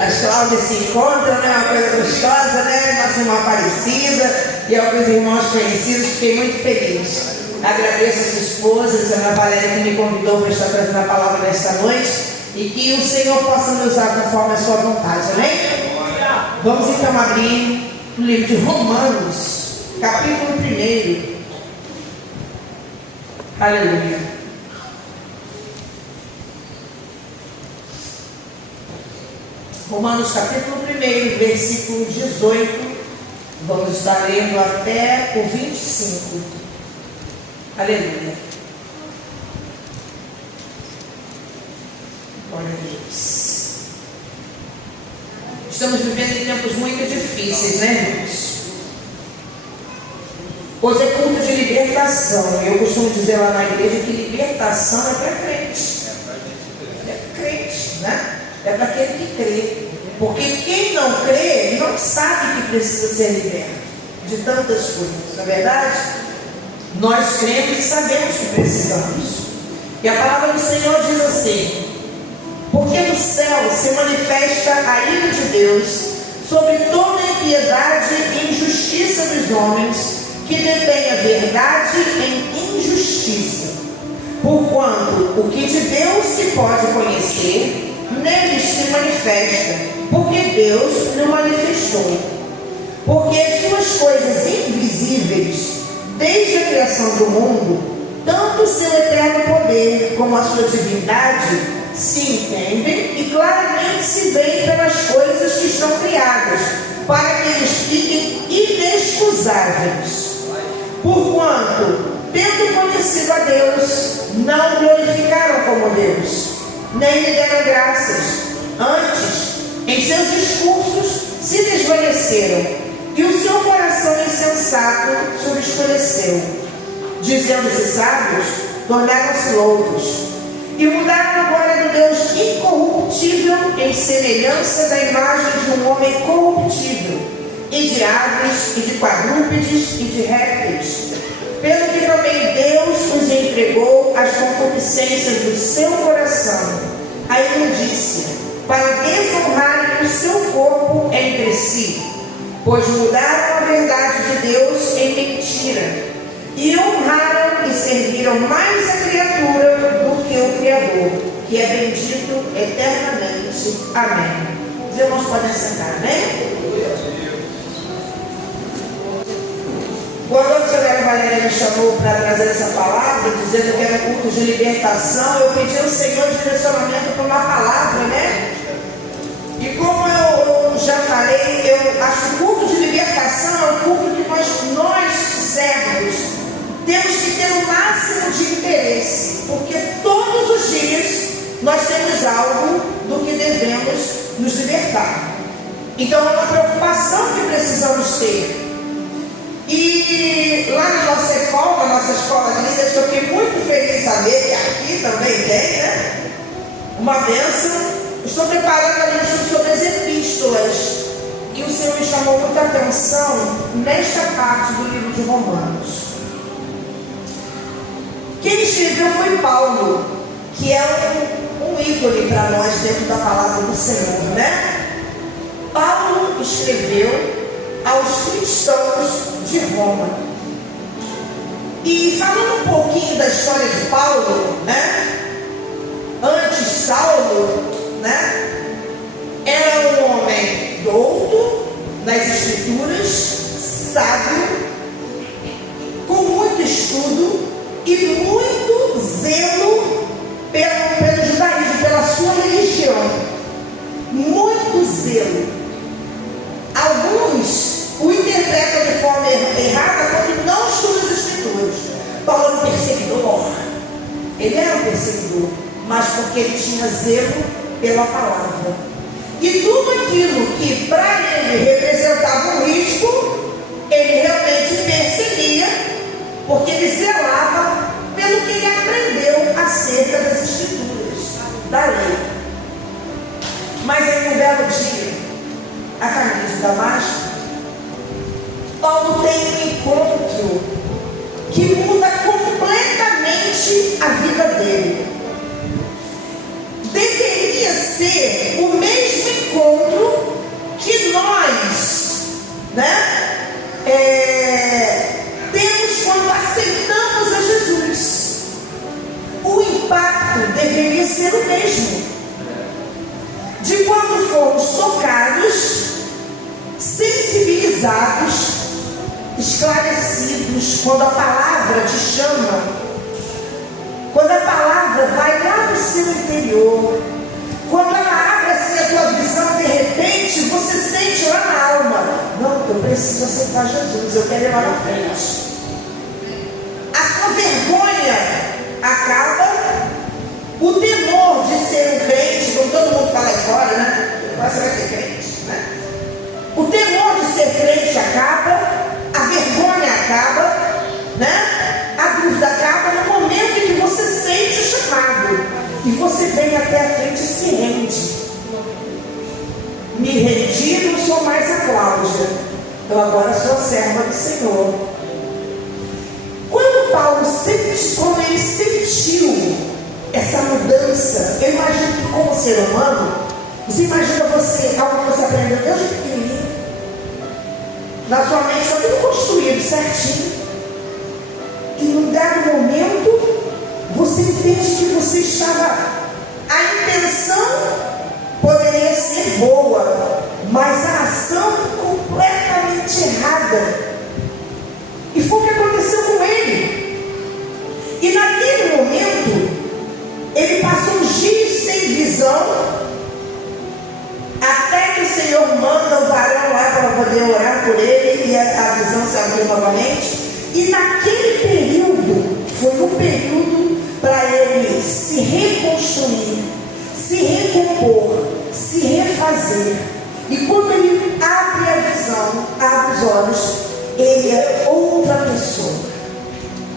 as Cláudias se encontram, né? Uma coisa gostosa, né? Nossa irmã Aparecida e alguns irmãos conhecidos, fiquei muito feliz. Agradeço a sua esposa, a Ana Valéria, que me convidou para estar trazendo a palavra nesta noite, e que o Senhor possa me usar conforme a sua vontade, amém? Vamos então abrir o livro de Romanos, capítulo 1. Aleluia. Romanos capítulo 1, versículo 18. Vamos estar lendo até o 25. Aleluia. Glória a Deus. Estamos vivendo em tempos muito difíceis, né, irmãos? Hoje é culto de libertação. Eu costumo dizer lá na igreja que libertação é para crente. É para crente, né? É para aquele que crê. Porque quem não crê não sabe que precisa ser liberto de tantas coisas. Na verdade, nós cremos e sabemos que precisamos. E a palavra do Senhor diz assim: porque no céu se manifesta a ira de Deus sobre toda a impiedade e injustiça dos homens que detêm a verdade em injustiça. Porquanto o que de Deus se pode conhecer, neles se manifesta, porque Deus não manifestou. Porque as suas coisas invisíveis, desde a criação do mundo, tanto o seu eterno poder como a sua divindade, se entendem e claramente se veem pelas coisas que estão criadas, para que eles fiquem inexcusáveis. Porquanto, tendo conhecido a Deus, não glorificaram como Deus, nem lhe deram graças. Antes, em seus discursos, se desvaneceram, e o seu coração insensato se obscureceu. Dizendo-se sábios, tornaram-se loucos, e mudaram a glória do Deus incorruptível em semelhança da imagem de um homem corruptível, e de aves, e de quadrúpedes, e de répteis. Pelo que também Deus os entregou às concupiscências do seu coração, a imundícia, para desonrarem o seu corpo entre si, pois mudaram a verdade de Deus em mentira, e honraram e serviram mais a criatura do que o Criador, que é bendito eternamente. Amém. Os irmãos podem sentar, amém? Quando a senhora Valéria me chamou para trazer essa palavra, dizendo que era culto de libertação, eu pedi ao Senhor direcionamento para uma palavra, né? E como eu já falei, eu acho que o culto de libertação é o culto que nós servos, temos que ter o máximo de interesse, porque todos os dias nós temos algo do que devemos nos libertar. Então é uma preocupação que precisamos ter. E lá na nossa escola de líderes, eu fiquei muito feliz de saber que aqui também tem, né? Uma bênção. Estou preparando ali um estudo sobre as epístolas, e o Senhor me chamou muita atenção nesta parte do livro de Romanos. Quem escreveu foi Paulo, que é um ícone para nós dentro da palavra do Senhor, né? Paulo escreveu aos cristãos de Roma. E falando um pouquinho da história de Paulo, né? Antes Saulo, né? Era um homem douto nas escrituras, sábio, com muito estudo e muito zelo pelo judaísmo, pela sua religião. Muito zelo. Alguns o interpretam de forma errada quando não estudam as escrituras. Paulo era um perseguidor. Ele era um perseguidor, mas porque ele tinha zelo pela palavra. E tudo aquilo que para ele representava um risco, ele realmente perseguia, porque ele zelava pelo que ele aprendeu acerca das escrituras, da lei. Mas em um belo dia, a caminho de Damasco, Paulo tem um encontro que muda completamente a vida dele. Deveria ser o mesmo encontro que nós, temos quando aceitamos a Jesus. O impacto deveria ser o mesmo. De quando fomos tocados, sensibilizados, esclarecidos, quando a palavra te chama, quando a palavra vai lá no seu interior, quando ela abre assim a tua visão, de repente você sente lá na alma: não, eu preciso aceitar Jesus, eu quero ir lá na frente. A sua vergonha acaba, o temor de ser um crente, como todo mundo fala aí fora, né? Você vai ser crente, né? O temor de ser crente acaba, a vergonha acaba, né? A dúvida acaba no momento em que você sente o chamado e você vem até a frente e se rende. Me rendi, não sou mais a Cláudia, eu agora sou a serva do Senhor. Quando quando ele sentiu essa mudança, eu imagino que como ser humano, você imagina algo que você aprendeu desde pequenininho, na sua mente está tudo construído certinho, e num dado momento você entende que você estava, a intenção poderia ser boa, mas a ação completamente errada. E foi o que aconteceu com ele. E naquele momento ele passou uns dias sem visão, até que o Senhor manda o varão lá para poder orar por ele, e a visão se abriu novamente. E naquele período, foi um período para ele se reconstruir, se recompor, se refazer. E quando ele abre a visão, abre os olhos, ele é outra pessoa.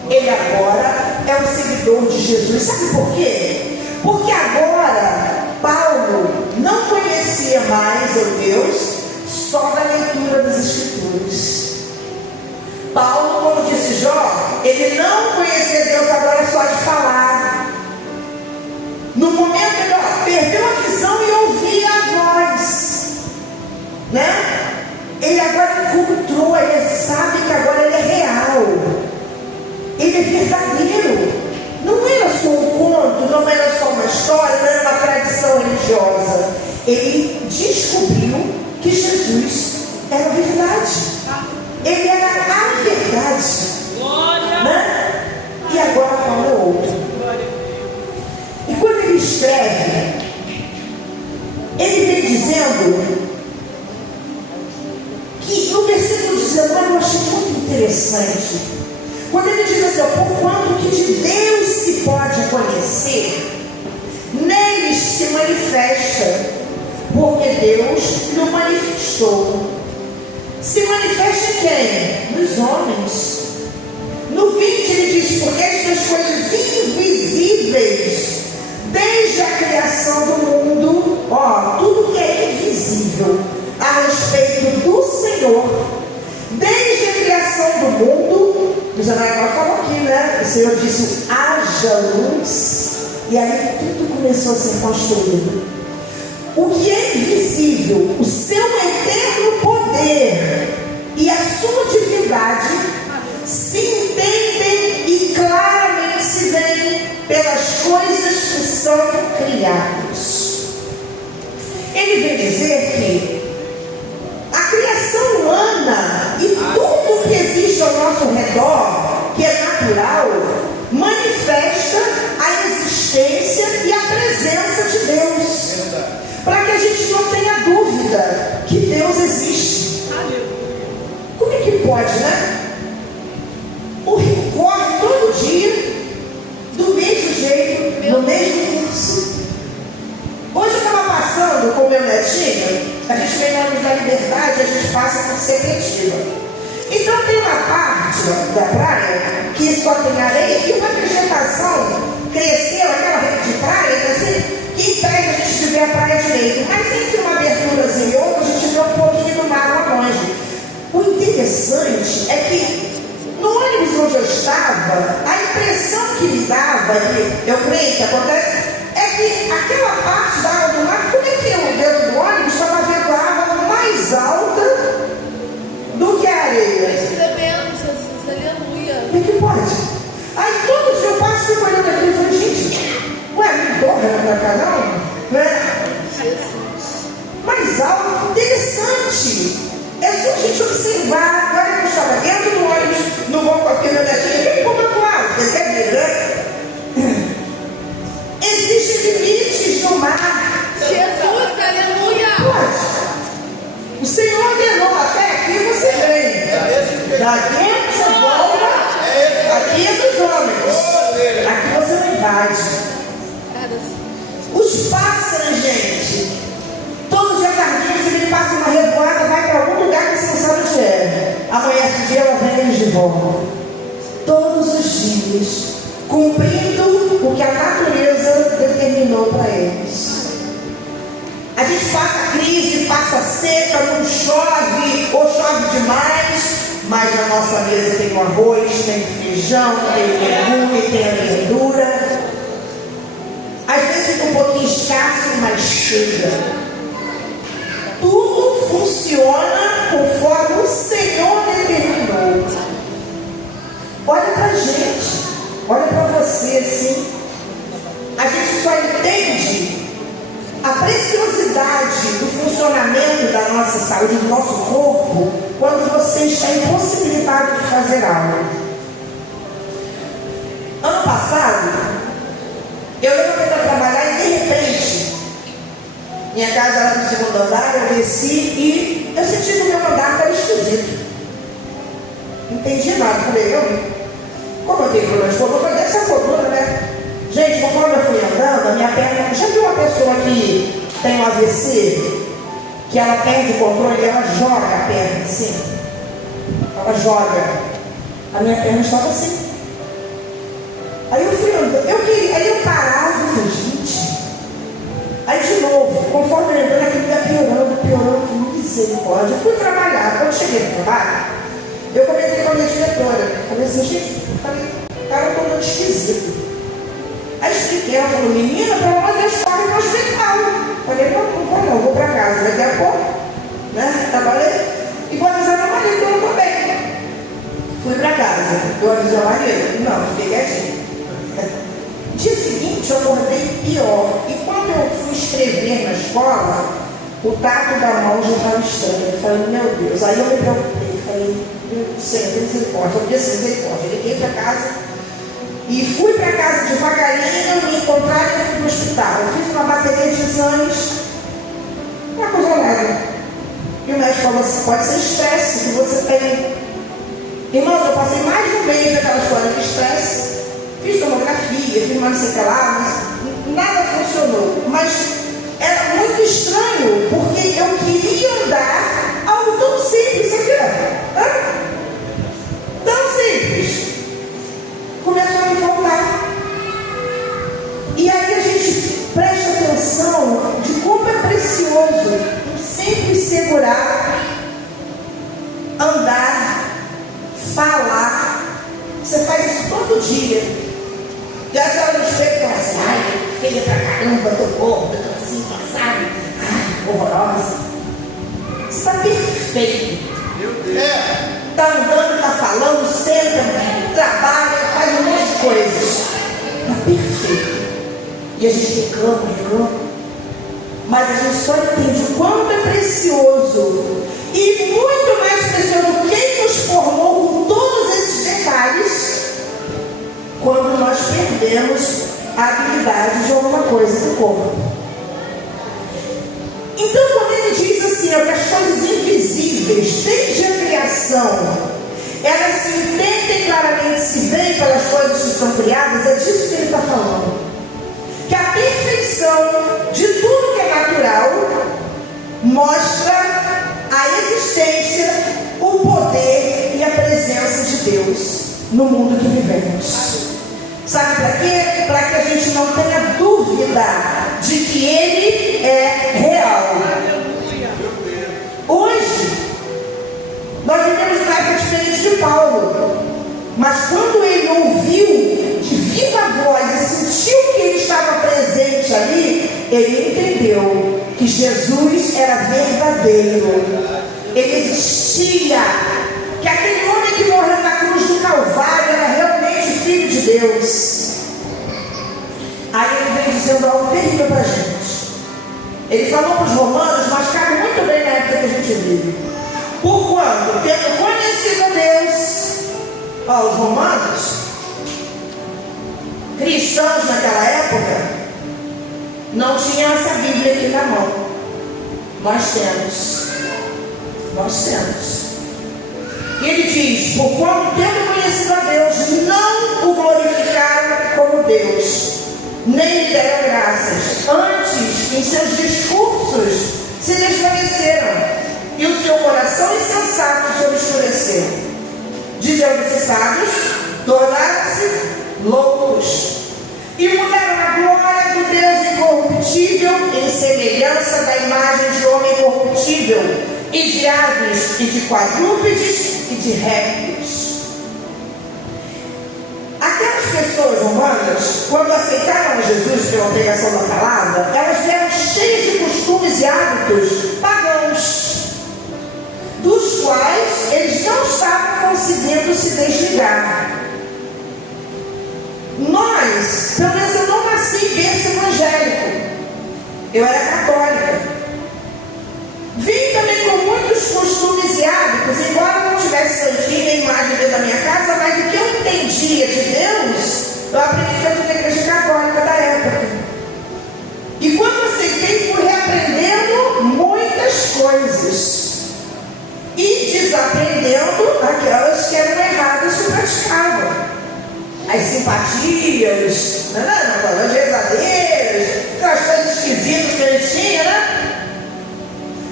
Ele agora é um seguidor de Jesus. Sabe por quê? Porque agora Paulo não conhecia mais o Deus só da leitura das Escrituras. Paulo, como disse Jó, ele não conhecia Deus agora só de falar. No momento ele perdeu a visão e ouvia a voz, né? Ele agora encontrou, ele sabe que agora ele é real, ele é verdadeiro. Não era só um conto, não era só uma história, não era uma tradição religiosa. Ele descobriu que Jesus era verdade. Ele era a verdade, né? E agora Paulo é outro. E quando ele escreve, ele vem dizendo que no versículo 19 eu achei muito interessante. Quando ele diz assim: porquanto que de Deus se pode conhecer, neles se manifesta, porque Deus não manifestou. Se manifesta em quem? Nos homens. No 20 ele diz: porque estas coisas invisíveis, desde a criação do mundo, tudo que é invisível a respeito do Senhor, desde a criação do mundo, o Zé agora falou aqui, né? O Senhor disse: haja luz, e aí tudo começou a ser construído. O que é invisível, o seu eterno poder e a sua divindade se entendem e claramente se veem pelas coisas que são criadas. Ele vem dizer que a criação humana e tudo que existe ao nosso redor, que é natural, manifesta a existência e a presença de Deus. Para que a gente não tenha dúvida que Deus existe. Como é que pode, né? O rio corre todo dia, do mesmo jeito, no mesmo curso. Hoje eu estava passando com o meu netinho, a gente vem na Luz da Liberdade, a gente passa por Sepultiva. Então tem uma parte da praia que só tem areia e uma vegetação cresceu, aquela rede de praia, assim, que impede a gente de ver a praia direito. Mas entre uma aberturazinha e outra, a gente vê um pouquinho do mar lá longe. O interessante é que no ônibus onde eu estava, a impressão que me dava, e eu creio que acontece, é que aquela parte da água do mar, como é que o dedo do ônibus estava Daqui você volta, aqui é dos homens. Aqui você não invade. Os pássaros, gente, todo dia tardinho, se ele passa uma revoada, vai para algum lugar que você não sabe onde é. Amanhece o dia, ela vem eles de volta. Todos os dias, cumprindo o que a natureza determinou para eles. A gente passa crise, passa seca, não chove ou chove demais, mas na nossa mesa tem o arroz, tem feijão, tem legume, tem a verdura. Às vezes fica um pouquinho escasso, mas chega. Tudo funciona conforme o Senhor determinou. Olha pra gente, olha pra você assim. A gente só entende a preciosidade do funcionamento da nossa saúde, do nosso corpo, quando você está impossibilitado de fazer algo. Ano passado, eu levantei para trabalhar e de repente, minha casa era no segundo andar, eu desci e eu senti que o meu andar estava esquisito. Não entendi nada. Falei, como eu tenho problema de coluna, eu falei, deve ser a coluna, né? Gente, conforme eu fui andando, a minha perna. Já viu uma pessoa que tem um AVC, que ela perde o controle e ela joga a perna assim? Ela joga. A minha perna estava assim. Aí eu fui andando, aí eu parava e falei, gente. Aí de novo, conforme eu andando, aquilo ia piorando, misericórdia. Eu fui trabalhar. Quando cheguei no trabalho, eu comentei com a minha diretora. Falei assim, gente, cara, eu estou muito esquisito. Aí expliquei, ela falou, menina, pelo amor de Deus, corre para o hospital. Falei, não, vou para casa. Daqui a pouco, né, trabalhei. E vou avisar meu marido que eu não estou bem. Fui para casa. Eu avisei o marido? Não, fiquei quietinho. Dia seguinte, eu acordei pior. E quando eu fui escrever na escola, o tato da mão já estava estranho. Eu falei, meu Deus. Aí eu me preocupei. Falei, meu Senhor, tem misericórdia. Eu disse misericórdia. Eu liguei para casa. E fui para casa devagarinho, me encontraram e fui no hospital. Eu fiz uma bateria de exames, não acusou nada. E o médico falou assim, pode ser estresse que você tem. Irmão, eu passei mais de um mês naquela história de estresse. Fiz tomografia, fiz mais não sei o que lá, mas nada funcionou. Mas era muito estranho, porque eu queria andar algo tão simples aqui, tão simples. Começou a me faltar. E aí a gente presta atenção de como é precioso sempre segurar, andar, falar. Você faz isso todo dia. E a senhora no espelho fala assim, ai, feia pra caramba, tô gorda, tô assim, passada, ai, horrorosa. Você está perfeito. Meu Deus. Está andando, está falando, senta, trabalha, faz um monte de coisas. Está perfeito. E a gente reclama. Mas a gente só entende o quanto é precioso. E muito mais precioso quem nos formou com todos esses detalhes, quando nós perdemos a habilidade de alguma coisa do corpo. Então, quando ele diz assim, que as coisas invisíveis, desde a criação, elas se entendem claramente, se veem pelas coisas que são criadas, é disso que ele está falando. Que a perfeição de tudo que é natural mostra a existência, o poder e a presença de Deus no mundo que vivemos. Sabe para quê? Para que a gente não tenha dúvida de que Ele é real. Hoje, nós vivemos uma época diferente de Paulo. Mas quando ele ouviu de viva voz e sentiu que ele estava presente ali, ele entendeu que Jesus era verdadeiro. Ele existia. Que aquele homem que morreu na cruz do Calvário era realmente Filho de Deus. Aí ele vem dizendo algo terrível para a gente. Ele falou para os romanos, mas cabe muito bem na época que a gente vive. Porquanto, tendo conhecido a Deus, os romanos, cristãos naquela época, não tinham essa Bíblia aqui na mão. Nós temos. E ele diz: porquanto tendo conhecido a Deus, não o glorificaram como Deus, nem lhe deram graças. Antes, em seus discursos, se desvaneceram, e o seu coração insensato se obscureceu. Dizendo-se sábios, tornaram-se loucos, e mudaram a glória do Deus incorruptível em semelhança da imagem de homem corruptível, e de aves, e de quadrúpedes, e de répteis. Aquelas pessoas humanas, quando aceitaram a Jesus pela pregação da palavra, elas vieram cheias de costumes e hábitos pagãos, dos quais eles não estavam conseguindo se desligar. Nós, pelo menos eu não nasci em berço evangélico, eu era católica. Vim também com muitos costumes e hábitos, embora não tivesse santinha nem imagem dentro da minha casa, mas o que eu entendia de Deus, eu aprendi dentro da igreja católica da época. E quando aceitei, fui reaprendendo muitas coisas e desaprendendo aquelas que eram erradas que eu praticava. As simpatias, as rezadeiras, aquelas coisas esquisitas que a gente tinha, né?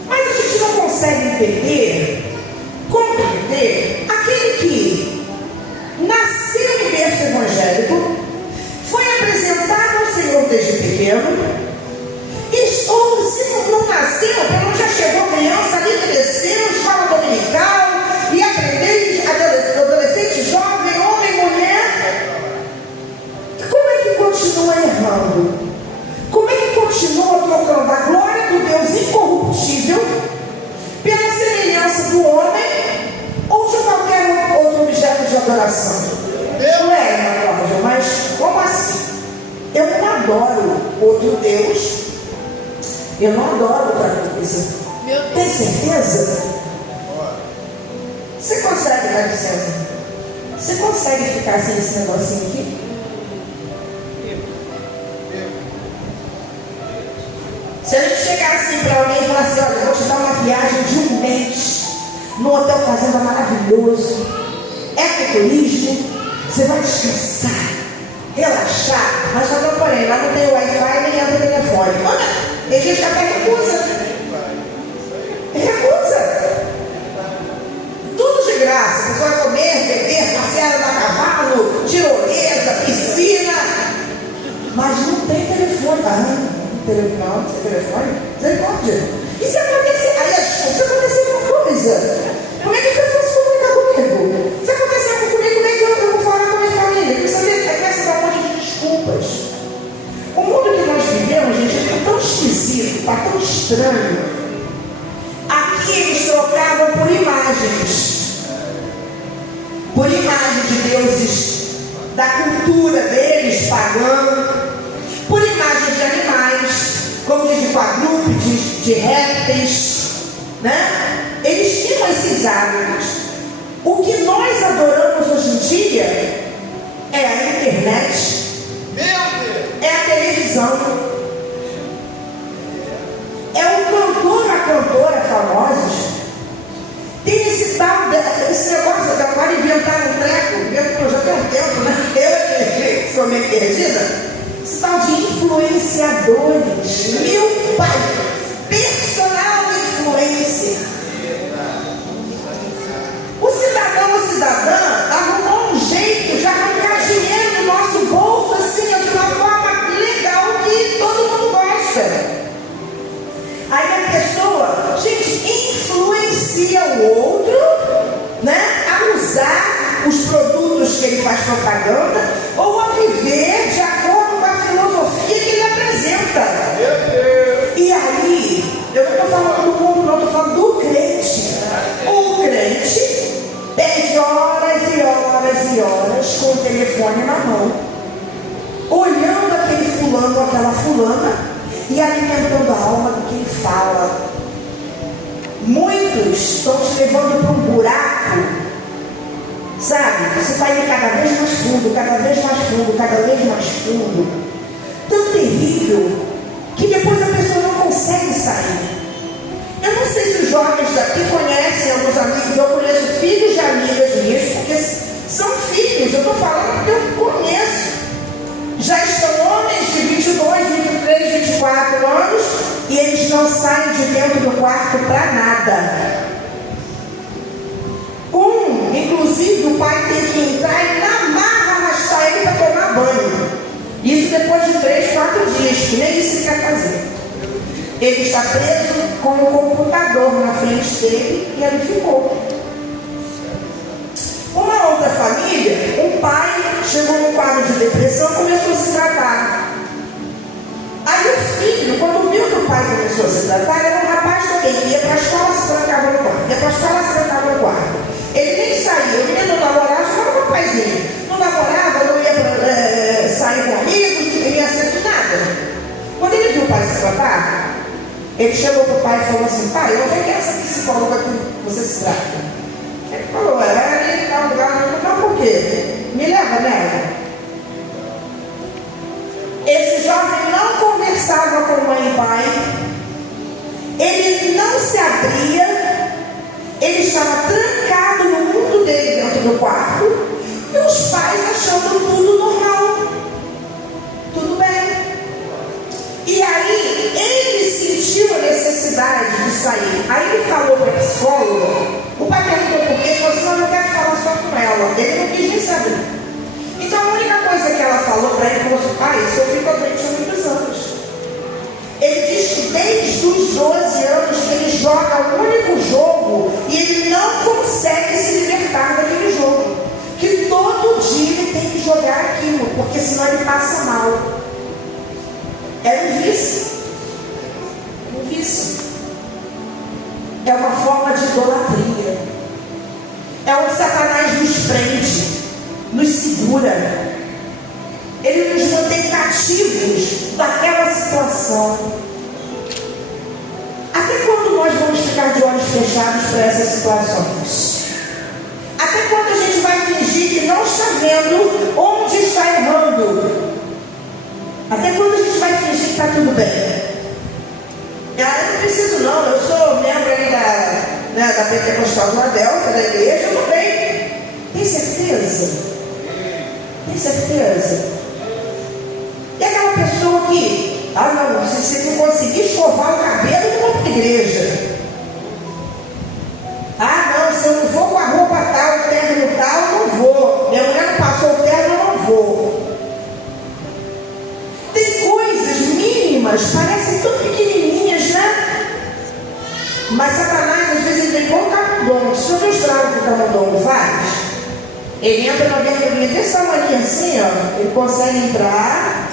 Mas a gente não consegue entender, compreender aquele que nasceu em berço evangélico, foi apresentado ao Senhor desde pequeno, ou se não nasceu, pelo menos já chegou criança, ali cresceu, escola dominical, e aprendeu, adolescente, jovem, homem, mulher. Como é que continua errando? Como é que continua trocando a glória do Deus incorruptível pela semelhança do homem ou de qualquer outro objeto de adoração? Não é, irmã Cláudia, mas como assim? Eu não adoro outro Deus, eu não adoro outra coisa. Tem certeza? Você consegue, dar licença? Você consegue ficar sem esse negocinho aqui? Se a gente chegar assim para alguém e falar assim: olha, eu vou te dar uma viagem de um mês num hotel fazenda maravilhoso, ecoturismo, você vai descansar, relaxar, mas só não, porém, lá não tem Wi-Fi nem entra telefone. Olha, tem gente que até recusa. Recusa. Tudo de graça. A pessoa vai comer, beber, passear a cavalo, tirolesa, piscina, mas não tem telefone. Não, sem telefone? Misericórdia. E se acontecer? Aí, se acontecer alguma coisa, como é que a pessoa se comunica comigo? Se acontecer algo comigo, como é que eu vou falar com a minha família? Porque você começa a dar um monte de desculpas. O mundo que nós vivemos, gente, está tão esquisito, está tão estranho. Aqui eles trocavam por imagens de deuses, da cultura deles, pagã, por imagens de animais, como de quadrúpedes, de répteis, né? Eles tinham esses hábitos. O que nós adoramos hoje em dia é a internet, é a televisão, é o cantor ou a cantora famosos. Tem esse tal, esse negócio de agora inventar um treco, já tem um tempo, né? Eu sou meio perdida. Esse tal de influenciadores, meu pai, personal influencer. O cidadão ou cidadã arrumou um jeito de arrancar dinheiro do nosso bolso, assim, de uma forma legal que todo mundo gosta. Aí a pessoa, gente, influencia o outro, né, a usar os produtos que ele faz propaganda ou a viver de acordo com a filosofia que ele apresenta. E aí, eu não estou falando do mundo, não, estou falando do crente. O crente perde horas e horas e horas com o telefone na mão, olhando aquele fulano ou aquela fulana e alimentando a alma do que ele fala. Muitos estão te levando para um buraco, sabe? Você está indo cada vez mais fundo, cada vez mais fundo, cada vez mais fundo. Tão terrível que depois a pessoa não consegue sair. Eu não sei se os jovens daqui conhecem alguns amigos, eu conheço filhos de amigos quarto para nada. Inclusive, o pai tem que entrar e na marra arrastar ele para tomar banho. Isso depois de 3, 4 dias, que nem isso ele quer fazer. Ele está preso com um computador na frente dele e ele ficou. Uma outra família, um pai chegou num quadro de depressão e começou a se tratar. Aí o filho, quando viu que o pai começou a se tratar, era um rapaz também, ia para a escola, se trancava no quarto. Ia para a escola, se trancava no quarto. Ele nem saía, o menino não namorava, chamava o papazinho. Não namorava, não ia sair com amigos, não ia ser nada. Quando ele viu o pai se tratar, ele chegou para o pai e falou assim: pai, onde é que é essa psicóloga que você se trata? Ele falou: ali em tal lugar. Não, por quê? Me leva nela. Esse jovem não conversava com mãe e pai, ele não se abria, ele estava trancado no mundo dele dentro do quarto, e os pais achando tudo normal, tudo bem. E aí ele sentiu a necessidade de sair. Aí ele falou para a psicóloga, o pai perguntou por quê, ele falou assim: não, eu quero falar só com ela. Ele não quis nem saber. Então a única coisa que ela falou para ele, falou assim: pai, seu filho doente há muitos anos. Ele diz que desde os 12 anos que ele joga um único jogo e ele não consegue se libertar daquele jogo. Que todo dia ele tem que jogar aquilo, porque senão ele passa mal. É um vício. Um vício. É uma forma de idolatria. É onde Satanás nos prende, nos segura. Ele nos mantém cativos daquela situação. Até quando nós vamos ficar de olhos fechados para essas situações? Até quando a gente vai fingir que não está vendo onde está errando? Até quando a gente vai fingir que está tudo bem? Eu não preciso não, eu sou membro aí da Pentecostal do Adelpha, da igreja, eu não venho. Tem certeza? Tem certeza? E aquela pessoa que, não, se não conseguir escovar o cabelo, não vou para a igreja. Não, se eu não for com a roupa tal, o terno tal, eu não vou. Minha mulher não passou o terno, eu não vou. Tem coisas mínimas, parecem tão pequenininhas, né? Mas Satanás, às vezes, ele tem pouco camundongo. Deixa eu mostrar o que o camundongo faz. Ele entra na vermelhinha desse tamanho assim, ó. Ele consegue entrar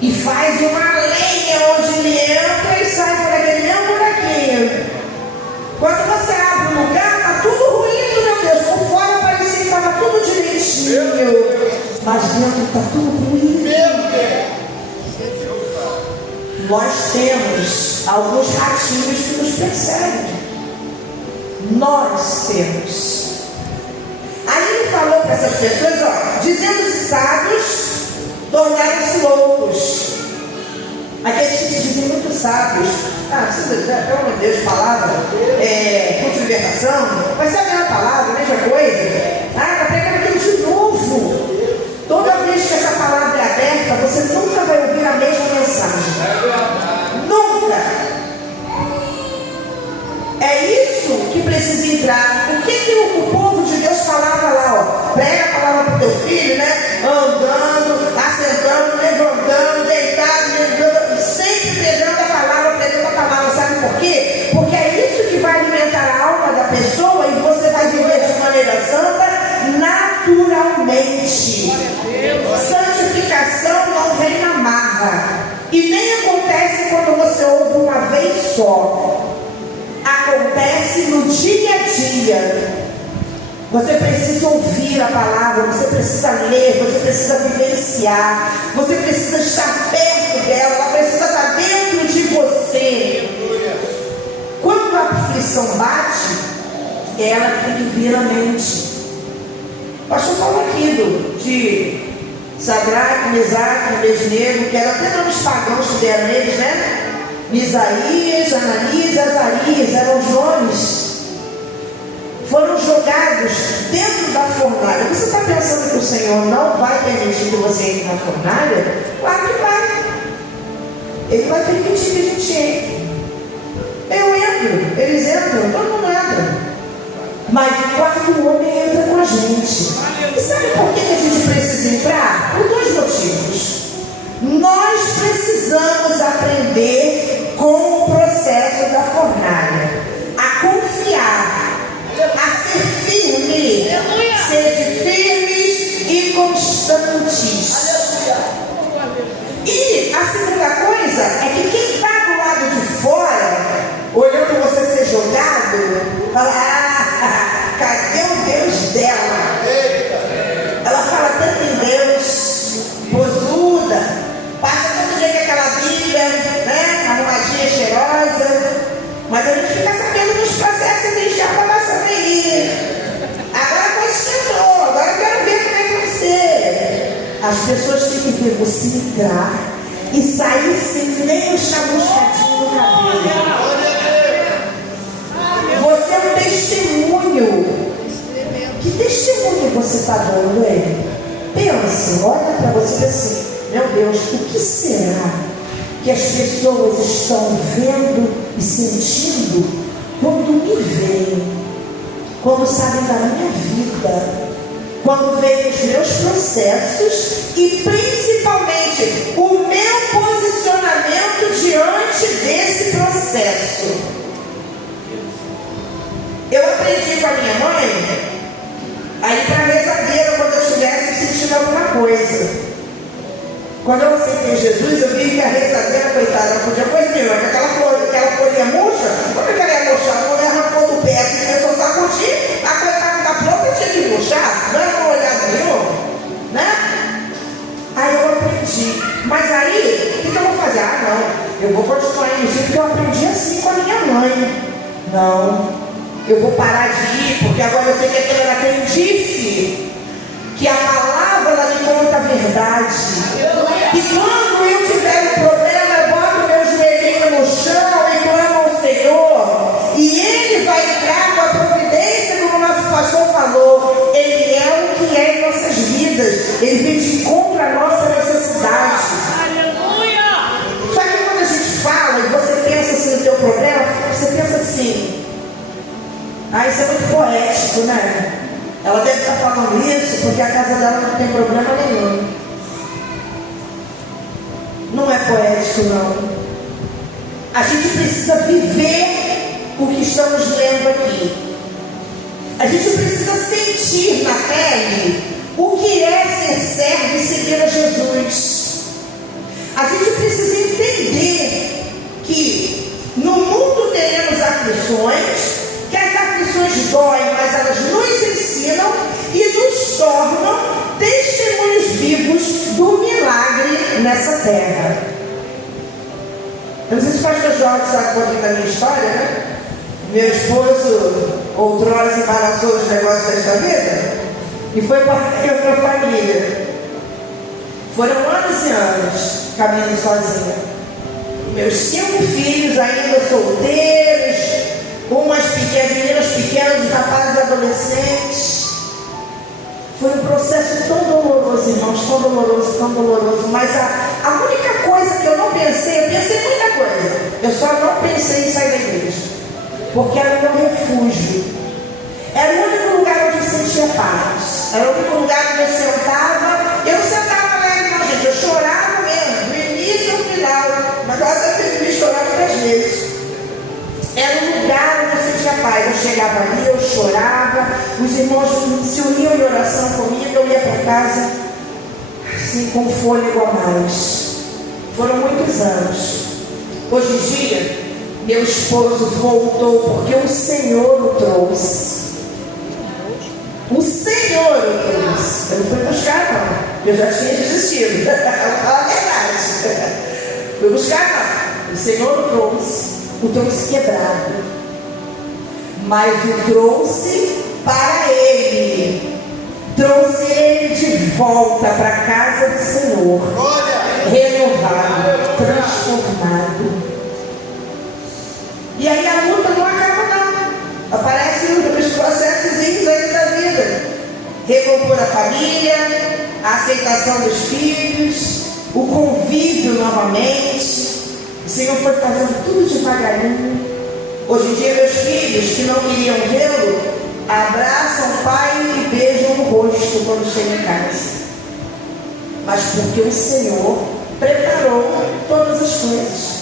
e faz uma lenha onde ele entra e sai por aquele mesmo buraquinho. Quando você abre o lugar, está tudo ruído, meu Deus. Por fora parecia que estava tudo direitinho, mas dentro está tudo ruído. Nós temos alguns ratinhos que nos perseguem. Nós temos. Aí ele falou para essas pessoas, dizendo-se sábios, tornaram-se loucos. Aqueles que se dizem muito sábios. Precisa, pelo amor de Deus, palavra, culto de libertação, vai ser a mesma palavra, a mesma coisa. Está pegando aquilo de novo. Toda vez que essa palavra é aberta, você nunca vai ouvir a mesma mensagem. Nunca. É isso que precisa entrar. O que o povo de Deus falava lá? Prega a palavra para o teu filho, né? Andando, assentando, levantando, deitado, sempre pregando a palavra. Sabe por quê? Porque é isso que vai alimentar a alma da pessoa e você vai viver de maneira santa naturalmente. Santificação não vem na marra. E nem acontece quando você ouve uma vez só. Acontece no dia a dia. Você precisa ouvir a palavra, você precisa ler, você precisa vivenciar, você precisa estar perto dela, ela precisa estar dentro de você. Quando a aflição bate, é ela que tem que vir à mente. O pastor falou aqui de Sadraque, Mesaque, Abednego, que eram até nomes pagãos que deram neles, né? Misaías, Ananias, Azarias, eram os nomes. Foram jogados dentro da fornalha. Você está pensando que o Senhor não vai permitir que você entre na fornalha? Claro que vai. Ele vai permitir que a gente entre. Eu entro. entram, todo mundo entra. Mas o quarto homem entra com a gente. E sabe por que a gente precisa entrar? Por dois motivos. Nós precisamos aprender com o processo da fornalha a confiar, a ser firme, ser firmes e constantes. E a segunda coisa é que quem está do lado de fora, olhando você ser jogado, fala: cadê o Deus dela? Ela fala tanto em Deus, posuda, passa todo dia com aquela Bíblia, né? Arrumadinha, cheirosa, mas a gente fica sabendo dos processos que já para nossa aí. Agora a coisa esquentou, agora eu quero ver como é que vai ser. As pessoas têm que ver você entrar e sair sem nem um chamuscadinho no cabelo. Você é um testemunho. Que testemunho você está dando, hein? Pensa, olha para você assim: meu Deus, o que será que as pessoas estão vendo e sentindo quando me veem, quando sabem da minha vida, quando veem os meus processos e principalmente o meu posicionamento diante desse processo? Eu aprendi com a minha mãe a ir para a rezadeira quando eu estivesse sentindo alguma coisa. Quando eu aceitei Jesus, eu vi que a rezadeira, coitada, não podia coisa nenhuma, que aquela folhinha murcha, como é que ela ia murchar? A mulher arrancou do pé, assim, começou a sacudir, a coitada da planta tinha que murchar, não era uma olhada nenhuma, né? Aí eu aprendi. Mas aí, o que eu vou fazer? Ah, não, eu vou continuar indo assim, porque eu aprendi assim com a minha mãe. Não. Eu vou parar de ir, porque agora eu sei que aquilo era crendice, que a palavra ela me conta a verdade. E quando eu tiver um problema, eu boto o meu joelhinho no chão e clamo ao Senhor. E Ele vai entrar com a providência, como o nosso pastor falou. Ele é o que é em nossas vidas. Ele vem de encontro à nossa necessidade. Só que quando a gente fala e você pensa assim no teu problema, você pensa assim: ah, isso é muito poético, né? Ela deve estar falando isso porque a casa dela não tem problema nenhum. Não é poético, não. A gente precisa viver o que estamos lendo aqui. A gente precisa sentir na pele o que é ser servo e seguir a Jesus. A gente precisa entender que no mundo teremos aflições, que as aflições doem, mas elas nos ensinam e nos tornam testemunhos vivos do milagre nessa terra. Eu não sei se o pastor Jorge sabe um pouquinho da minha história, né? Meu esposo outrora se embaraçou dos negócios desta vida e foi para a família. Foram anos e anos caminhando sozinha. Meus 5 filhos ainda solteiros, umas pequenas, meninas pequenas, rapazes adolescentes. Foi um processo tão doloroso, irmãos, tão doloroso. Mas a única coisa que eu não pensei, eu pensei muita coisa. Eu só não pensei em sair da igreja, porque era o meu refúgio. Era o único lugar onde eu sentia paz. Era o único lugar onde eu sentava. Eu não sentava alegre, não, gente. Eu chorava mesmo, do início ao final. Mas eu até tive que chorar muitas vezes. Era um lugar onde eu sentia paz. Eu chegava ali, eu chorava. Os irmãos se uniam em oração comigo. Eu ia para casa assim, com fôlego a mais. Foram muitos anos. Hoje em dia, meu esposo voltou porque o Senhor o trouxe. O Senhor o trouxe. Eu não fui buscar, não. Eu já tinha desistido. Fala a verdade. Fui buscar, não. O Senhor o trouxe quebrado. Mas o trouxe para Ele. Trouxe Ele de volta para a casa do Senhor. Renovado, transformado. E aí a luta não acaba, não. Aparecem os processos aí da vida. Recompor a família, a aceitação dos filhos, o convívio novamente. O Senhor foi fazendo tudo devagarinho. Hoje em dia, meus filhos que não queriam vê-lo, abraçam o pai e beijam o rosto quando chegam em casa. Mas porque o Senhor preparou todas as coisas.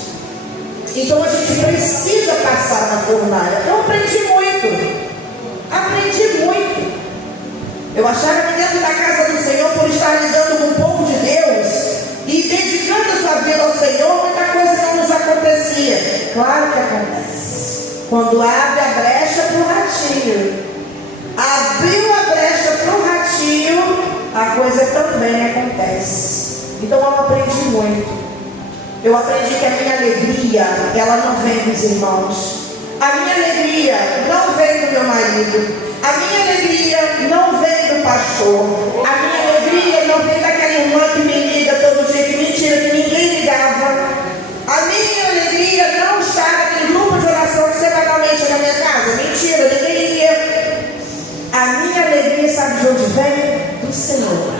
Então a gente precisa passar na fornalha. Eu aprendi muito. Eu achava que dentro da casa do Senhor, por estar lidando com o povo de Deus e dedicando a sua vida ao Senhor, muita coisa não nos acontecia. Claro que acontece. Quando abre a brecha para o ratinho, abriu a brecha para o ratinho, a coisa também acontece. Então eu aprendi muito. Eu aprendi que a minha alegria, ela não vem dos irmãos. A minha alegria não vem do meu marido. A minha alegria não vem do pastor. A minha alegria não vem daquela irmã que me liga todo dia, que mentira, que ninguém ligava. A minha alegria não está naquele grupo de oração que semanalmente é na minha casa. Mentira, ninguém ia. A minha alegria, sabe de onde vem? Do Senhor.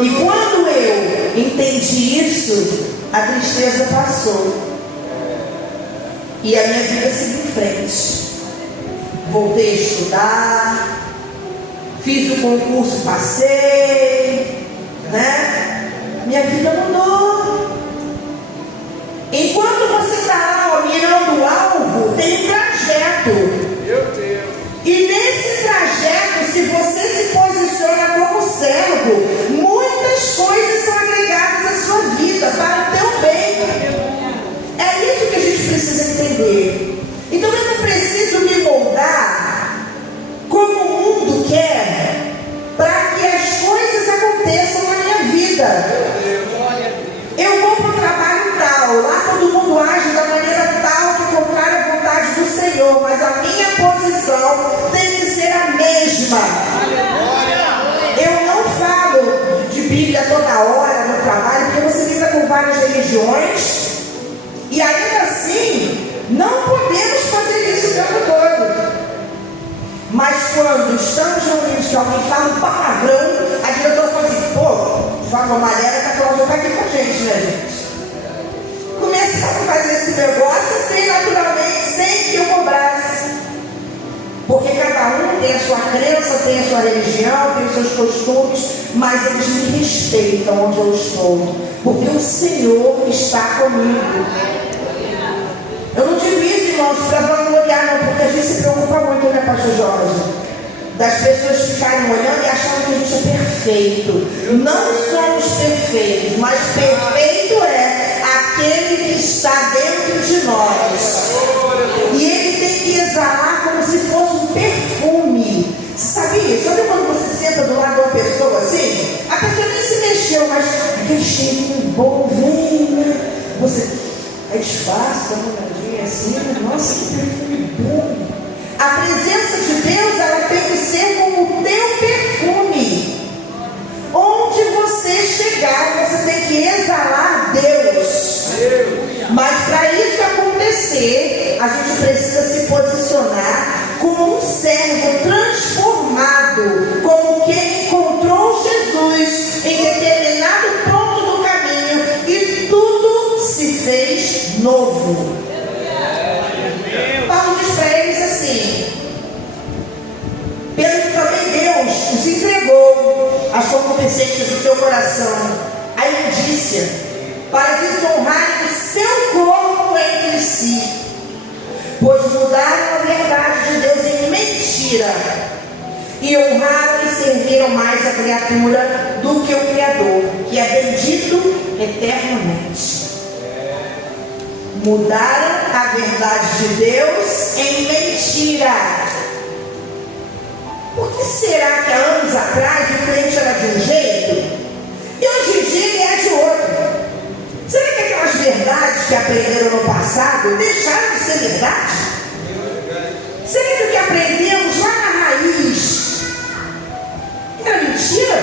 E quando eu entendi isso, a tristeza passou. E a minha vida seguiu em frente. Voltei a estudar, fiz o concurso, passei, né? Minha vida mudou. Enquanto você está lá mirando o alvo, tem um trajeto. Meu Deus. E nesse trajeto, se você se posiciona como servo, muitas coisas são agregadas à sua vida para o teu bem. É isso que a gente precisa entender. Então eu não preciso me moldar como o mundo quer para que as coisas aconteçam na minha vida. Eu vou para o trabalho tal, lá todo mundo age da maneira tal que contrária à vontade do Senhor, mas a minha posição tem que ser a mesma. Eu não falo de Bíblia toda hora no trabalho, porque você lida com várias religiões e ainda assim não podemos fazer isso o tempo todo. Mas quando estamos reunidos que alguém fala um palavrão, a diretora fala assim, pô, Fábio Malera, que a Cláudia está aqui com a gente, né, gente? Começar a fazer esse negócio assim, naturalmente, sem que eu cobrasse. Porque cada um tem a sua crença, tem a sua religião, tem os seus costumes, mas eles me respeitam onde eu estou. Porque o Senhor está comigo. Eu não digo isso, irmãos, para vangloriar, não, porque a gente se preocupa muito, né, pastor Jorge? Das pessoas ficarem olhando e achando que a gente é perfeito. Não somos perfeitos, mas perfeito é aquele que está dentro de nós. E ele tem que exalar como se fosse um perfume. Sabia? Sabe quando você senta do lado de uma pessoa assim? A pessoa nem se mexeu, mas aquele cheirinho bom vem, né? Você aí disfarça, dá uma olhadinha assim, nossa, que perfume bom. A presença de Deus, ela tem que ser como o teu perfume. Onde você chegar, você tem que exalar Deus. Mas para isso acontecer, a gente precisa se posicionar como um servo transformado, como quem encontrou Jesus em determinado ponto do caminho e tudo se fez novo. Paulo diz para eles assim: pelo que também Deus os entregou as concupiscências do seu coração, a imundícia, para desonrarem o seu corpo entre si, pois mudaram a verdade de Deus em mentira, e honraram e serviram mais a criatura do que o Criador, que é bendito eternamente. Mudaram a verdade de Deus em mentira. Por que será que há anos atrás o crente era de um jeito e hoje em dia ele é de outro? Será que aquelas verdades que aprenderam no passado deixaram de ser verdade? Será que o que aprendemos lá na raiz era mentira?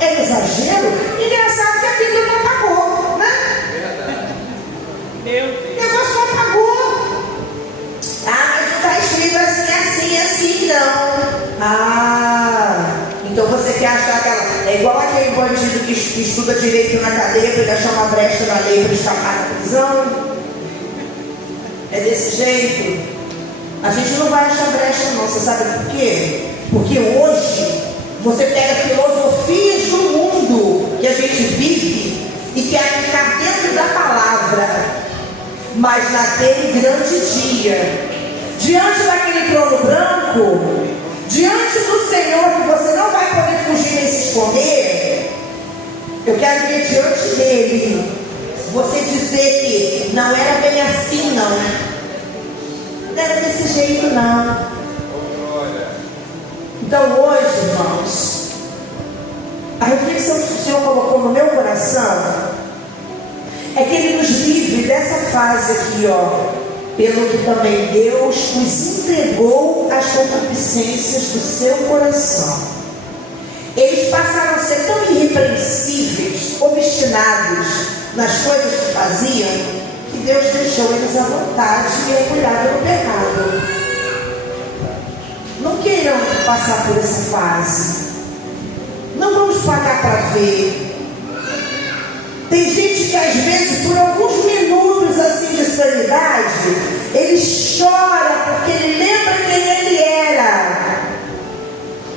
Era exagero? Engraçado que a Bíblia não apagou, né? O negócio não apagou. Ah, mas não está escrito assim, não. Ah, então você quer achar aquela... É igual aquele bandido que estuda direito na cadeia para ele achar uma brecha na lei para escapar da prisão. É desse jeito. A gente não vai achar brecha não. Você sabe por quê? Porque hoje você pega filosofias do mundo que a gente vive e quer aplicar dentro da palavra. Mas naquele grande dia, diante daquele trono branco, diante do Senhor, que você não vai poder fugir nem se esconder, eu quero ver diante dele, você dizer que não era bem assim, não era desse jeito, não. Então hoje, irmãos, a reflexão que o Senhor colocou no meu coração é que Ele nos livre dessa fase aqui, ó, pelo que também Deus os entregou às concupiscências do seu coração. Eles passaram a ser tão irrepreensíveis, obstinados nas coisas que faziam, que Deus deixou eles à vontade e mergulhado no pecado. Não queiram passar por essa fase. Não vamos pagar para ver. Tem gente que às vezes, por alguns minutos assim de sanidade, ele chora porque ele lembra quem ele era.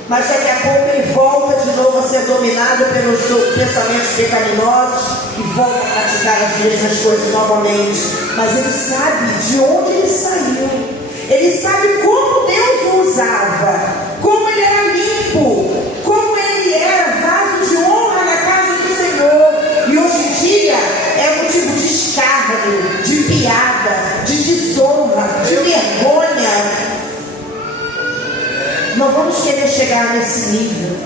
Mas daqui a pouco ele volta de novo a ser dominado pelos pensamentos pecaminosos e volta a praticar as mesmas coisas novamente. Mas ele sabe de onde ele saiu. Ele sabe como Deus o usava, como ele era limpo, como ele era vaso de honra na casa do Senhor. E hoje em dia é motivo de escárnio, de piada, de desonra, de vergonha. Não vamos querer chegar nesse nível.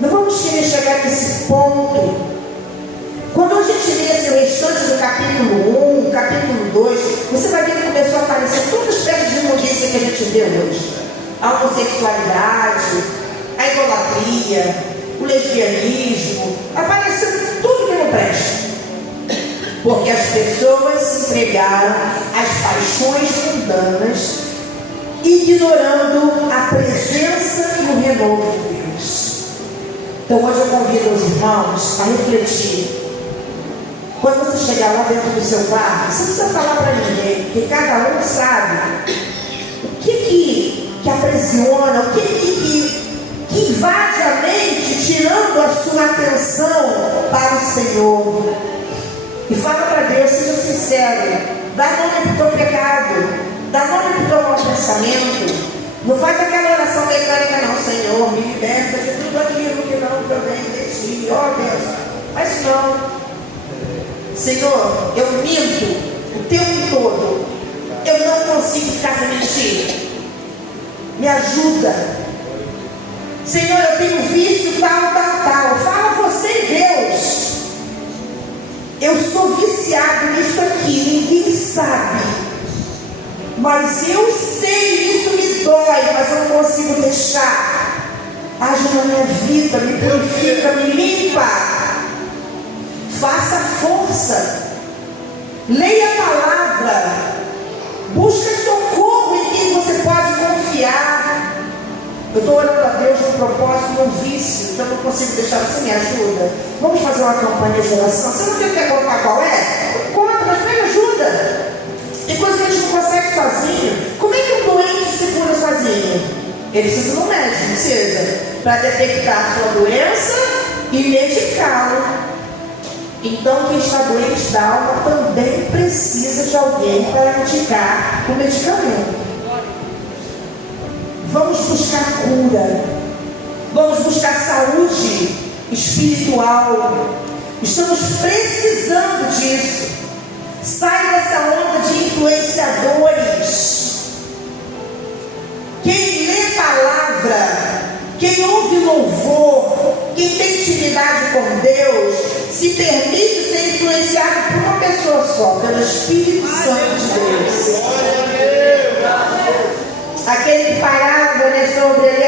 Não vamos querer chegar nesse ponto. Quando a gente lê esse restante do capítulo 1, capítulo 2, você vai ver que começou a aparecer todas as espécies de imundícia que a gente vê hoje. A homossexualidade, a idolatria, o lesbianismo. Apareceu tudo que não presta. Porque as pessoas se entregaram às paixões mundanas, ignorando a presença e o renovo de Deus. Então hoje eu convido os irmãos a refletir. Quando você chegar lá dentro do seu quarto, você não precisa falar para ninguém, porque cada um sabe o que aprisiona, o que invade a mente, tirando a sua atenção para o Senhor. E fala para Deus, seja sincero, dá nome para o teu pecado, dá nome para o teu mau pensamento. Não faz aquela oração mecânica, não, Senhor, me liberta de tudo aquilo que não provém de ti, ó Deus. Mas não. Senhor, eu minto o tempo todo. Eu não consigo ficar sem mentir. Me ajuda. Senhor, eu tenho vício tal. Fala você, Deus. Eu sou viciado nisso aqui, ninguém sabe. Mas eu sei, isso me dói, mas eu não consigo deixar. Age na minha vida, me purifica, me limpa. Faça força, leia a palavra, busque socorro em quem você pode confiar. Eu estou orando a Deus no propósito, no vício, que eu não consigo deixar. Você me ajuda? Vamos fazer uma campanha de oração. Você não quer colocar qual é? Conta, mas me ajuda. Tem coisa que a gente não consegue sozinho. Como é que um doente se cura sozinho? Ele precisa de um médico, precisa, para detectar a sua doença e medicá-lo. Então, quem está doente da alma também precisa de alguém para indicar o medicamento. Vamos buscar cura. Vamos buscar saúde espiritual. Estamos precisando disso. Sai dessa onda de influenciadores. Quem lê palavra, quem ouve louvor, quem tem intimidade com Deus, se permite ser influenciado por uma pessoa só, pelo Espírito Santo de Deus. Aquele que parava sobre ali,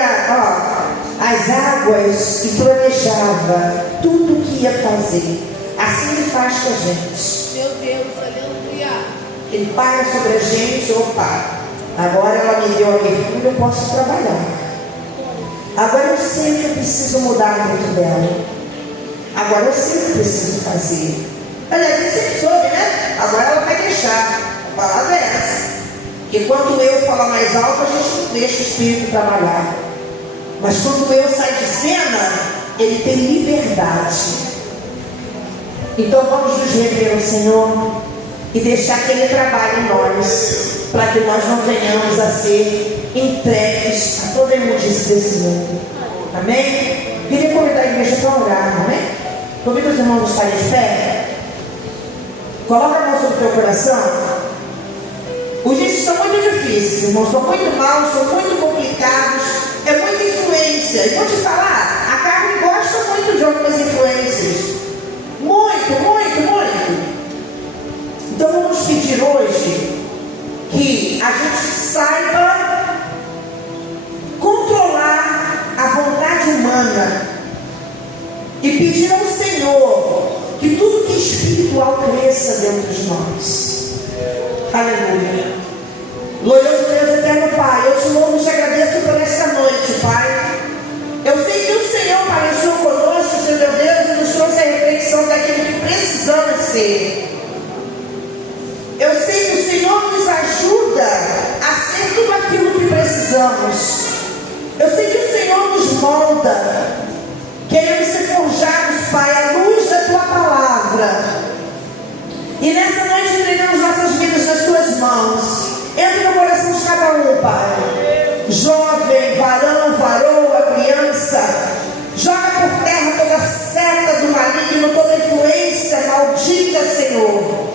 as águas e planejava tudo o que ia fazer. Assim ele faz com a gente. Meu Deus, aleluia. Ele para sobre a gente, agora ela me deu a virtude, eu posso trabalhar. Agora eu sei o que eu preciso mudar dentro dela. Agora eu sei o que eu preciso fazer. Aliás, você sempre soube, né? Agora ela vai deixar. A palavra é essa. Porque quando eu falo mais alto, a gente não deixa o Espírito trabalhar. Mas quando eu saio de cena, ele tem liberdade. Então vamos nos render ao Senhor e deixar que Ele trabalhe em nós, para que nós não venhamos a ser entregues a toda a imundície desse mundo. Amém? Queria convidar a igreja para orar, amém? Convido os irmãos a estarem de pé. Coloca a mão sobre o teu coração. Os dias estão muito difíceis, irmãos, são muito maus, são muito complicados, é muita influência. E vou te falar, a carne gosta muito de algumas influências. Muito, muito, muito. Então vamos pedir hoje que a gente saiba controlar a vontade humana e pedir ao Senhor que tudo que é espiritual cresça dentro de nós. Aleluia. Glorioso Deus, eterno Pai, eu te louvo e te agradeço por esta noite, Pai. Eu sei que o Senhor apareceu conosco, Senhor meu Deus, e nos trouxe a reflexão daquilo que precisamos ser. Eu sei que o Senhor nos ajuda a ser tudo aquilo que precisamos. Eu sei que o Senhor nos molda. Queremos ser forjados, Pai, à luz da Tua palavra. E nessa noite entregamos nossas vidas nas Tuas mãos. Entra no coração de cada um, Pai. Jovem, varão, varoa, criança. Joga por terra toda seta do maligno, toda influência maldita, Senhor.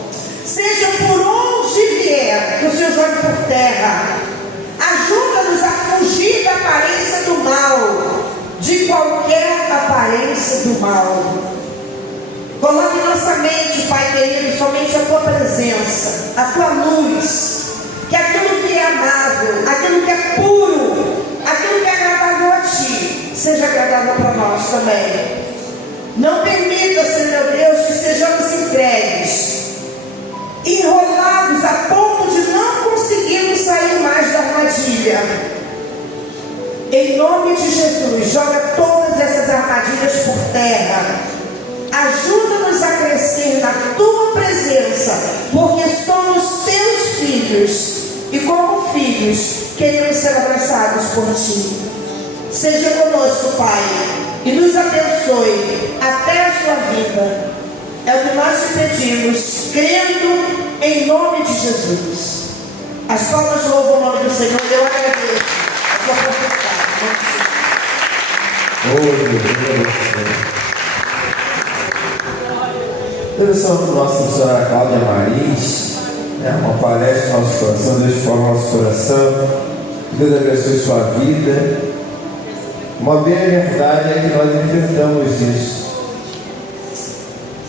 Seja por onde vier, que o Senhor jogue por terra. Ajuda-nos a fugir da aparência do mal, de qualquer aparência do mal. Coloque em nossa mente, Pai querido, somente a Tua presença, a Tua luz, que aquilo que é amável, aquilo que é puro, aquilo que é agradável a Ti, seja agradável para nós também. Não permita, Senhor meu Deus, que sejamos entregues, enrolados a ponto de não conseguirmos sair mais da armadilha. Em nome de Jesus, joga todas essas armadilhas por terra. Ajuda-nos a crescer na Tua presença, porque somos Teus filhos, e como filhos queremos ser abraçados por Ti. Seja conosco, Pai, e nos abençoe até a Sua vida. É o que nós te pedimos, crendo em nome de Jesus. As palmas louvam o nome do Senhor. Eu agradeço a sua profundidade. Introdução do nosso missionária Cláudia Marins, uma palestra no nosso coração. Deus forma o nosso coração. Deus abençoe sua vida. Uma bem verdade é que nós enfrentamos isso.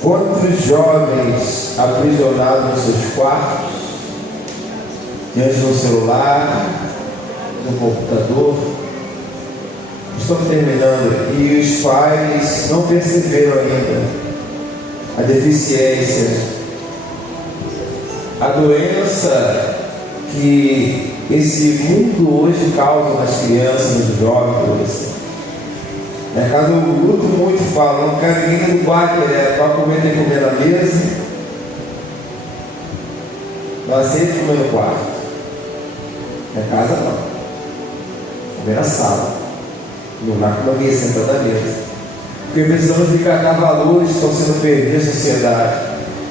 Quantos jovens aprisionados nos seus quartos, diante do celular, do computador, estão terminando e os pais não perceberam ainda a deficiência, a doença que esse mundo hoje causa nas crianças, nos jovens. É caso o grupo muito fala, não quero ninguém no quarto, para comer tem que comer na mesa. Não aceita comer no quarto. Na casa não. Comer na sala. Não dá com alguém sentado à mesa. Porque precisamos resgatar valores que estão sendo perdidos na sociedade.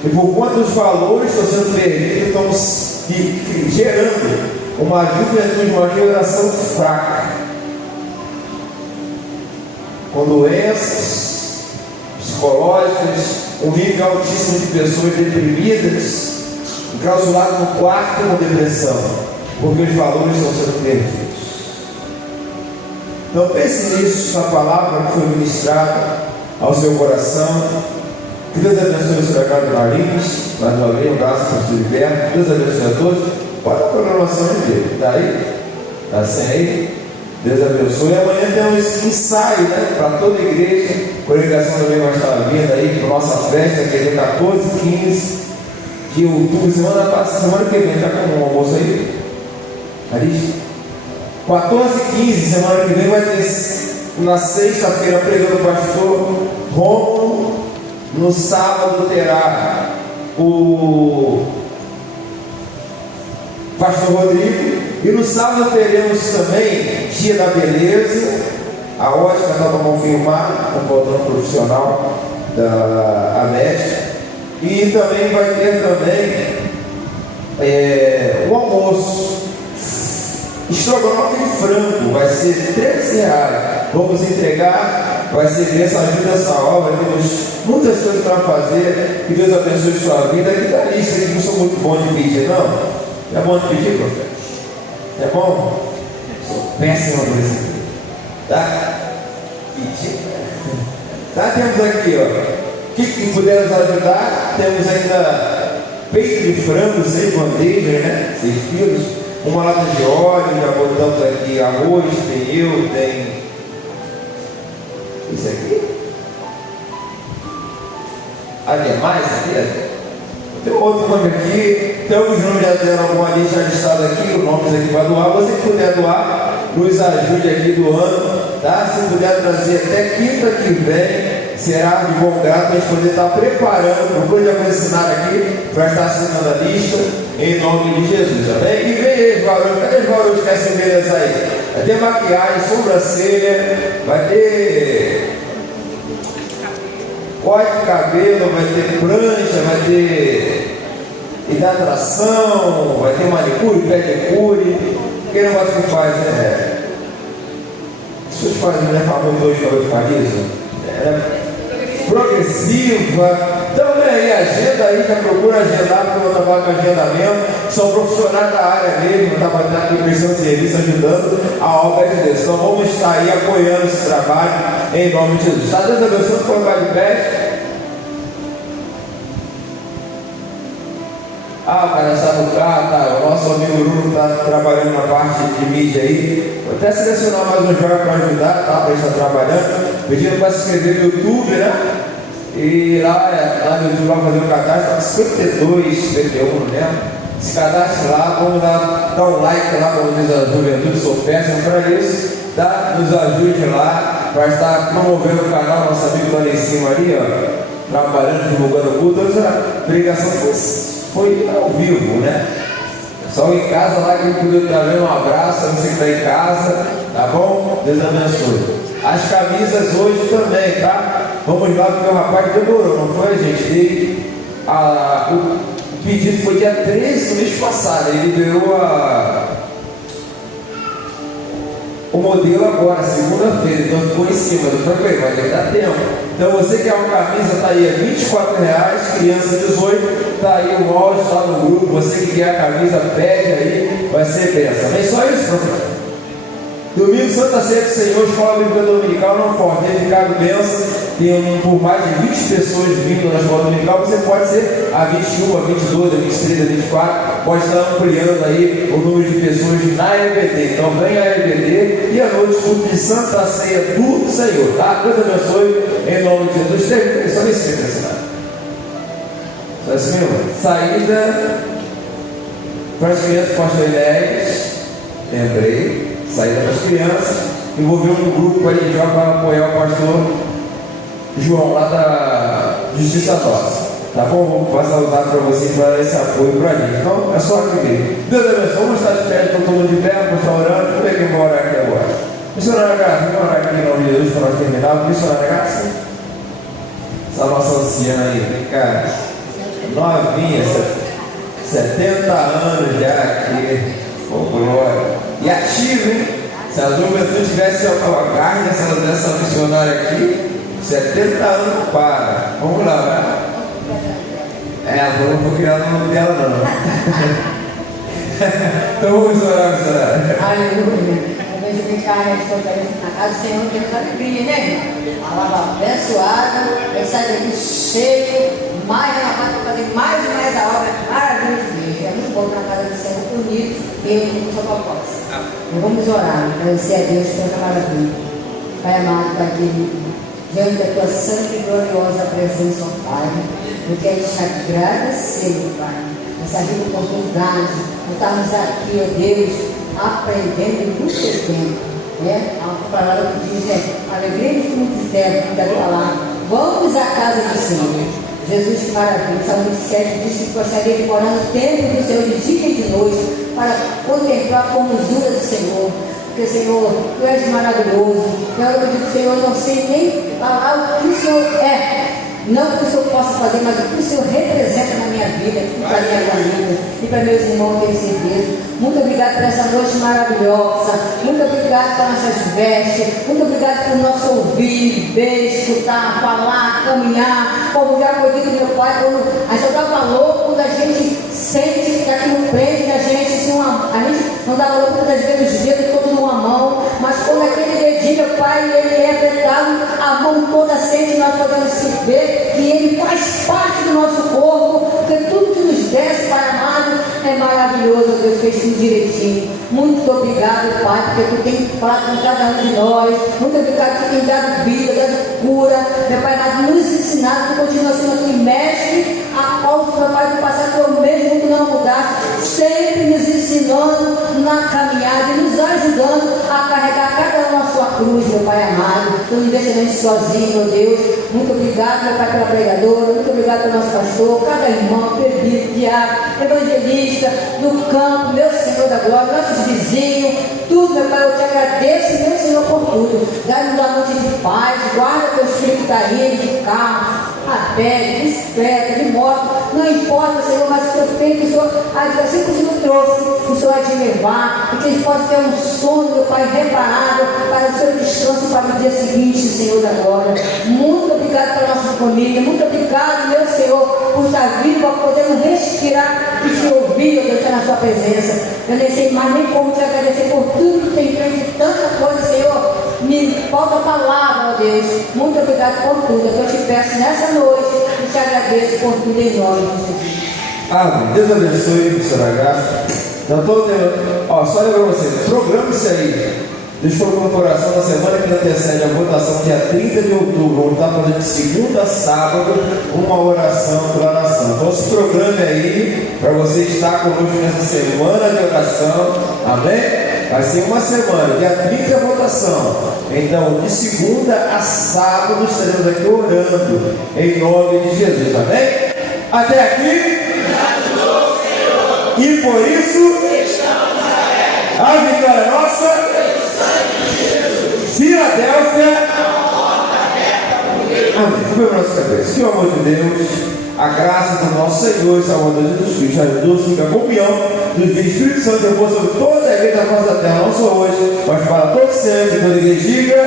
E por quanto os valores estão sendo perdidos, estão gerando uma juventude, uma geração fraca, com doenças psicológicas, um nível altíssimo de pessoas deprimidas, enclausuradas no quarto com depressão, porque os valores estão sendo perdidos. Então pense nisso, na palavra que foi ministrada ao seu coração. Que Deus abençoe o seu Cláudia Marins, mais uma vez, um abraço para o seu Gilberto. Deus abençoe a todos. Pode a programação dele, está aí? Está sem aí? Deus abençoe. E amanhã temos ensaio, para toda a igreja. A congregação também vai estar vindo aí para a nossa festa, que é dia 14 e 15 de outubro. Semana que vem, está com um almoço aí? Marista? 14 e 15, semana que vem vai ter na sexta-feira pregando o pastor Rômulo. No sábado terá o Pastor Rodrigo. E no sábado teremos também Dia da Beleza. A ótica está para confirmar, um botão profissional da AMET. E também vai ter também o almoço. Estrogonofe de frango, vai ser R$13. Vamos entregar, vai ser bênção, ajuda essa obra. Temos muitas coisas para fazer. Que Deus abençoe sua vida. E tá lista aqui, não sou muito bom de pedir, não. É bom de pedir, profeta? É bom? Sou péssimo por isso aqui. Tá? Pedir. Tá? Temos aqui, ó. Que puder nos ajudar, temos ainda peito de frango, 6 bandejas, né? 6 quilos. Uma lata de óleo, já botamos aqui arroz, tem isso aqui. Ademais, aqui, tem outro nome aqui. Então os nomes já deram alguma lista listada aqui, os nomes aqui para doar. Você que puder doar, nos ajude aqui doando, tá? Se puder trazer até quinta que vem, será de bom grado para a gente poder estar preparando. Procure já ensinar aqui para estar assinando a lista em nome de Jesus, amém? E vem os varões, cadê os varões que querem beleza aí? Vai ter maquiagem, sobrancelha, vai ter corte de cabelo, vai ter prancha, vai ter hidratação, vai ter manicure, pedicure. Quem não gosta que faz, né? Isso te faz mulher famosa hoje para faz isso? Progressiva. Então vem aí a agenda aí, já procura agendar, porque eu trabalho com agendamento. São profissionais da área mesmo, está batendo aqui prestando serviço, ajudando a obra de Deus. Então vamos estar aí apoiando esse trabalho em nome de Jesus. Está Deus abençoando, colocar de pé. O cara está no carro, tá? O nosso amigo Bruno está trabalhando na parte de mídia aí. Vou até selecionar mais um jovem para ajudar, tá? Para ele estar trabalhando. Pedindo para se inscrever no YouTube, né? E lá no YouTube vai fazer um cadastro, está 52, 51, né? Se cadastre lá, vamos dar um like lá, como diz a juventude, sou péssimo para isso, tá? Nos ajude lá para estar promovendo o canal, nosso amigo lá em cima ali, ó, trabalhando, divulgando o culto. A pregação foi ao vivo, né? Só em casa lá que puder estar vendo, um abraço, você que está em casa, tá bom? Deus abençoe. As camisas hoje também, tá? Vamos lá, porque o rapaz demorou, não foi, gente? O pedido foi dia 13 do mês passado, ele liberou o modelo agora, segunda-feira, então ficou em cima, não foi com ele, mas ainda dá tempo. Então você quer uma camisa, tá aí, é R$24, criança 18, tá aí o molde, tá no grupo, você que quer a camisa, pede aí, vai ser bênção. Vem só isso, professor. Domingo, Santa Ceia do Senhor, Escola Bíblica Dominical, não falta, tem ficado bênção, tem por mais de 20 pessoas vindo na Escola Dominical, você pode ser a 21, a 22, a 23, a 24, pode estar ampliando aí o número de pessoas na EBD. Então vem a EBD e a noite culto de Santa Ceia do Senhor, tá? Deus abençoe, em nome de Jesus. Tem só nesse tempo, só assim mesmo. Saída para as crianças, pastor Inés, lembrei. Saída das crianças, envolveu um grupo aí já para apoiar o pastor João lá da Justiça Nossa. Tá bom? Vamos passar o dado para vocês para esse apoio para a gente. Então é só aqui mesmo. Deus abençoe. Vamos estar de pé, estou todo mundo de pé, vamos estar orando. Como é que vamos orar aqui agora? Missionária Graça, vamos orar aqui em nome de Jesus para nós terminar. Missionária Graça, essa nossa anciã aí, vem cá, novinha, 70 anos já aqui. Oh, glória. E ativo, hein? Se a juventude tivesse a carne dessa missionária aqui, 70 anos não para. Vamos lá, vai. Não vou criar o nome dela, não. Então vamos orar, missionária. Aleluia. A vez de carne de fortaleza na casa do Senhor, temos alegria, né, irmão? A palavra abençoada, ele sai daqui cheio, mais renovado para fazer mais e mais a obra maravilhosa de Deus. É muito bom na casa do Senhor, unidos, eu com sua proposta. Então vamos orar, agradecer a Deus por essa maravilha. Pai amado, Pai querido, diante da tua santa e gloriosa presença, ó Pai, eu quero te agradecer, Pai, essa rica oportunidade, por estarmos aqui, ó Deus, aprendendo muito tempo, né? A palavra que diz alegria de muitos tempos, da palavra. Vamos à casa do Senhor. Jesus, que maravilha. Salmo 27 diz que gostaria de morar no templo do Senhor de dia e de noite, para contemplar a formosura do Senhor. Porque, Senhor, Tu és maravilhoso. Eu digo, Senhor, eu não sei nem falar o que o Senhor é. Não que o Senhor possa fazer, mas o que o Senhor representa na minha vida, para a minha família e para meus irmãos que têm certeza. Muito obrigado por essa noite maravilhosa. Muito obrigado por nossas vestes. Muito obrigado por nosso ouvir, ver, escutar, falar, caminhar. Como já foi dito, meu Pai, quando a gente dá valor, quando a gente sente que aquilo prende a gente, a gente não dá valor muitas vezes os dedos todos numa mão, mas quando aquele dedinho, meu Pai, ele é apertado, a mão toda sente, nós podemos se ver. E Ele faz parte do nosso corpo, porque tudo que nos desce, Pai amado, é maravilhoso. Deus fez tudo direitinho. Muito obrigado, Pai, porque Tu tem falado com cada um de nós. Muito obrigado por tem dado vida, dado cura, meu Pai amado, nos ensinado. Tu continua sendo aquele mestre, a qual, meu Pai, do passado eu mesmo Tu não mudaste, sempre nos ensinando na caminhada e nos ajudando a carregar cada um a sua cruz, meu Pai amado. Tu não deixa a gente sozinho, meu Deus. Muito obrigado, meu Pai, pela pregadora. Muito obrigado pelo nosso pastor, cada irmão, presbítero, diácono, evangelista, do campo, meu Senhor da glória, nossos vizinhos, tudo, meu Pai, eu Te agradeço, meu Senhor, por tudo. Dá-nos uma noite de paz, guarda Teu filho que está aí, de carro, a pé, de bicicleta, de moto, não importa, Senhor, mas o Senhor fez, que o Senhor, assim que o Senhor trouxe, o Senhor vai te levar, e que a gente possa ter um sono, meu Pai, reparado, para o seu descanso para o dia seguinte, Senhor da glória. Muito obrigado pela nossa família, muito obrigado, meu Senhor, por estar vivo, para podermos respirar e Te ouvir, eu estar na Sua presença. Eu nem sei mais nem como Te agradecer por tudo que tem feito, tanta coisa, Senhor. Me falta a palavra, ó Deus. Muito obrigado por tudo. Eu Te peço nessa noite e Te agradeço por tudo em nome de Jesus. Amém. Deus abençoe, senhora Graça. Então, só lembrar vocês, programa-se aí. Deus colocou no coração na semana que antecede a votação, dia 30 de outubro. Vamos estar fazendo de segunda a sábado uma oração pela nação. Então se programe aí para você estar conosco nessa semana de oração. Amém? Vai ser uma semana, dia 30 a votação. Então, de segunda a sábado estaremos aqui orando em nome de Jesus. Amém? Até aqui. E por isso a vitória é nossa. Filadélfia. Amém. Sobre a nossa cabeça. Que o amor de Deus, a graça do nosso Senhor e Salvador Jesus Cristo, a doce comunhão do Espírito Santo, eu vou sobre toda a igreja da face da terra, não só hoje, mas para todos sempre. Toda a igreja diga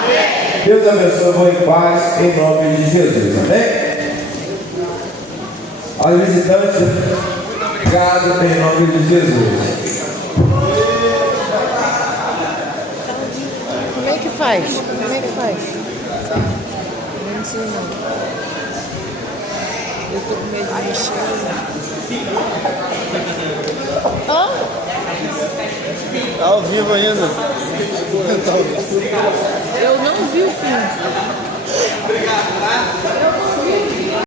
amém. Deus abençoe, vou em paz, em nome de Jesus. Amém? Aos visitantes, obrigado em nome de Jesus. Como é que faz? Como é que faz? Não sei não. Eu tô com medo de mexer. Hã? Tá ao vivo ainda. Eu não vi o filme.